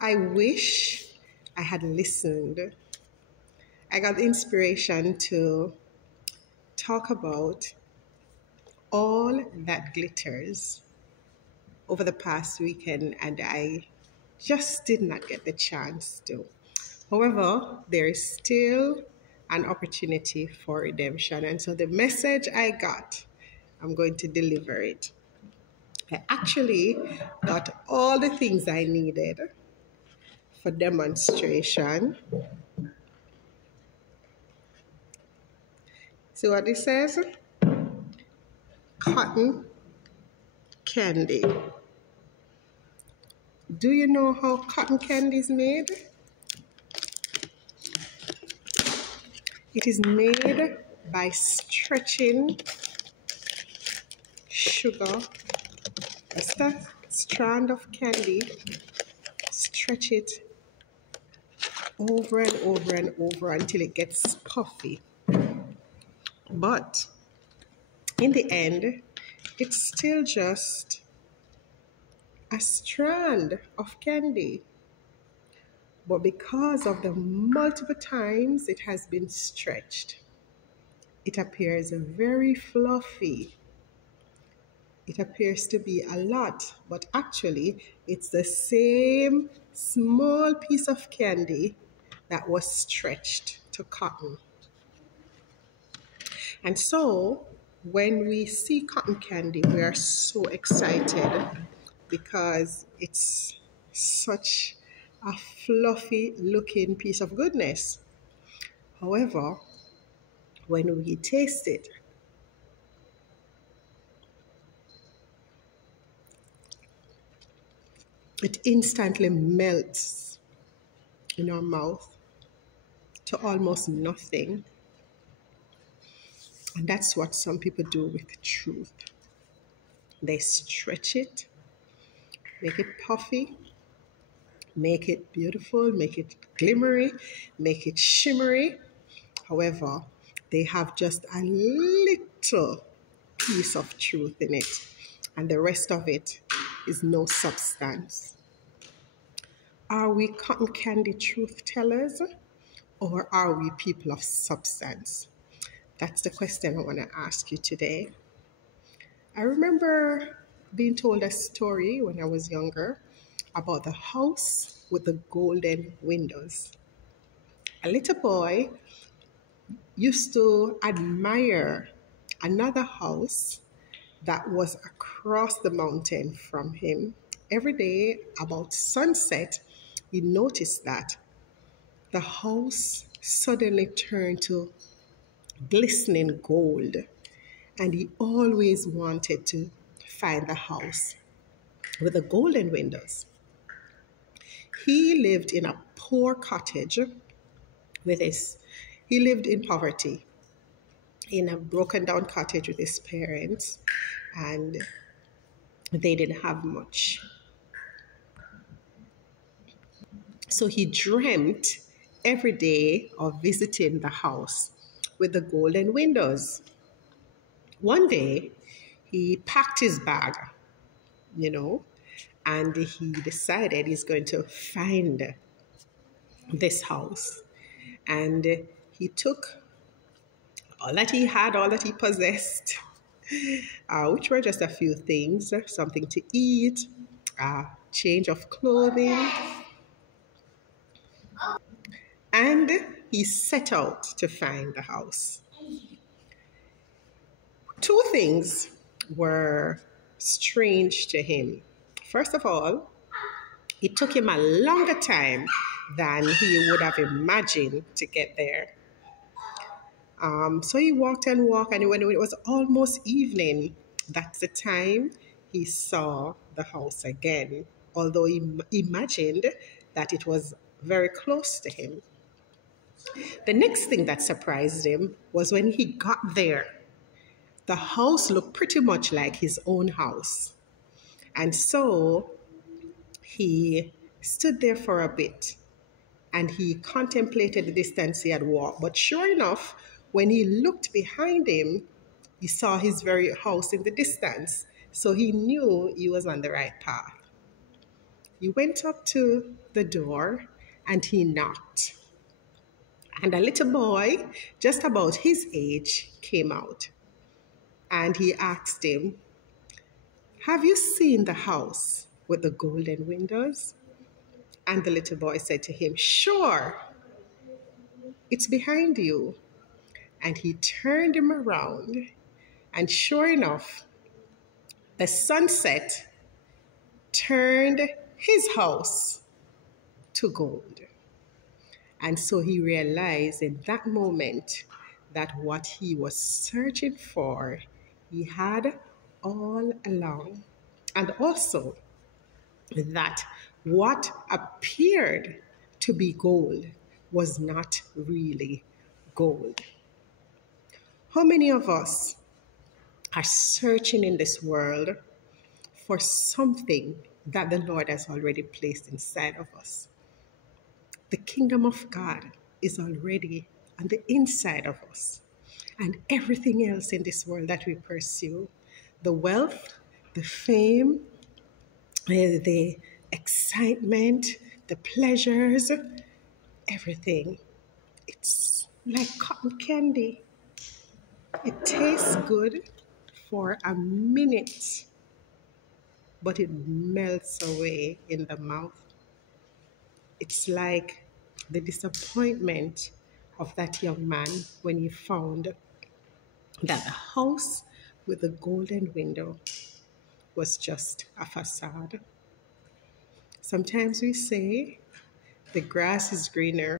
I wish I had listened. I got inspiration to talk about all that glitters over the past weekend, and I just did not get the chance to. However, there is still an opportunity for redemption. And so the message I got, I'm going to deliver it. I actually got all the things I needed for demonstration. See what it says? Cotton candy. Do you know how cotton candy is made? It is made by stretching sugar, a strand of candy, stretch it over and over and over until it gets puffy. But in the end, it's still just a strand of candy. But because of the multiple times it has been stretched, it appears very fluffy. It appears to be a lot, but actually, it's the same small piece of candy that was stretched to cotton. And so, when we see cotton candy, we are so excited because it's such a fluffy looking piece of goodness. However, when we taste it, it instantly melts in our mouth to almost nothing. And that's what some people do with truth. They stretch it, make it puffy, make it beautiful, make it glimmery, make it shimmery. However, they have just a little piece of truth in it, and the rest of it is no substance. Are we cotton candy truth tellers, or are we people of substance? That's the question I want to ask you today. I remember being told a story when I was younger about the house with the golden windows. A little boy used to admire another house that was across the mountain from him. Every day about sunset, he noticed that the house suddenly turned to glistening gold, and he always wanted to find the house with the golden windows. He lived in a poor cottage with his, he lived in poverty in a broken down cottage with his parents, and they didn't have much. So he dreamt every day of visiting the house with the golden windows. One day, he packed his bag, you know, and he decided he's going to find this house. And he took all that he had, all that he possessed, which were just a few things, something to eat, a change of clothing, and he set out to find the house. Two things were strange to him. First of all, it took him a longer time than he would have imagined to get there. So he walked and walked, and when it was almost evening, that's the time he saw the house again, although he imagined that it was very close to him. The next thing that surprised him was when he got there. The house looked pretty much like his own house. And so he stood there for a bit and he contemplated the distance he had walked. But sure enough, when he looked behind him, he saw his very house in the distance. So he knew he was on the right path. He went up to the door and he knocked. And a little boy, just about his age, came out. And he asked him, "Have you seen the house with the golden windows?" And the little boy said to him, "Sure, it's behind you." And he turned him around. And sure enough, the sunset turned his house to gold. And so he realized in that moment that what he was searching for, he had all along. And also that what appeared to be gold was not really gold. How many of us are searching in this world for something that the Lord has already placed inside of us? The kingdom of God is already on the inside of us. And everything else in this world that we pursue, the wealth, the fame, the excitement, the pleasures, everything, it's like cotton candy. It tastes good for a minute, but it melts away in the mouth. It's like the disappointment of that young man when he found that the house with the golden window was just a facade. Sometimes we say the grass is greener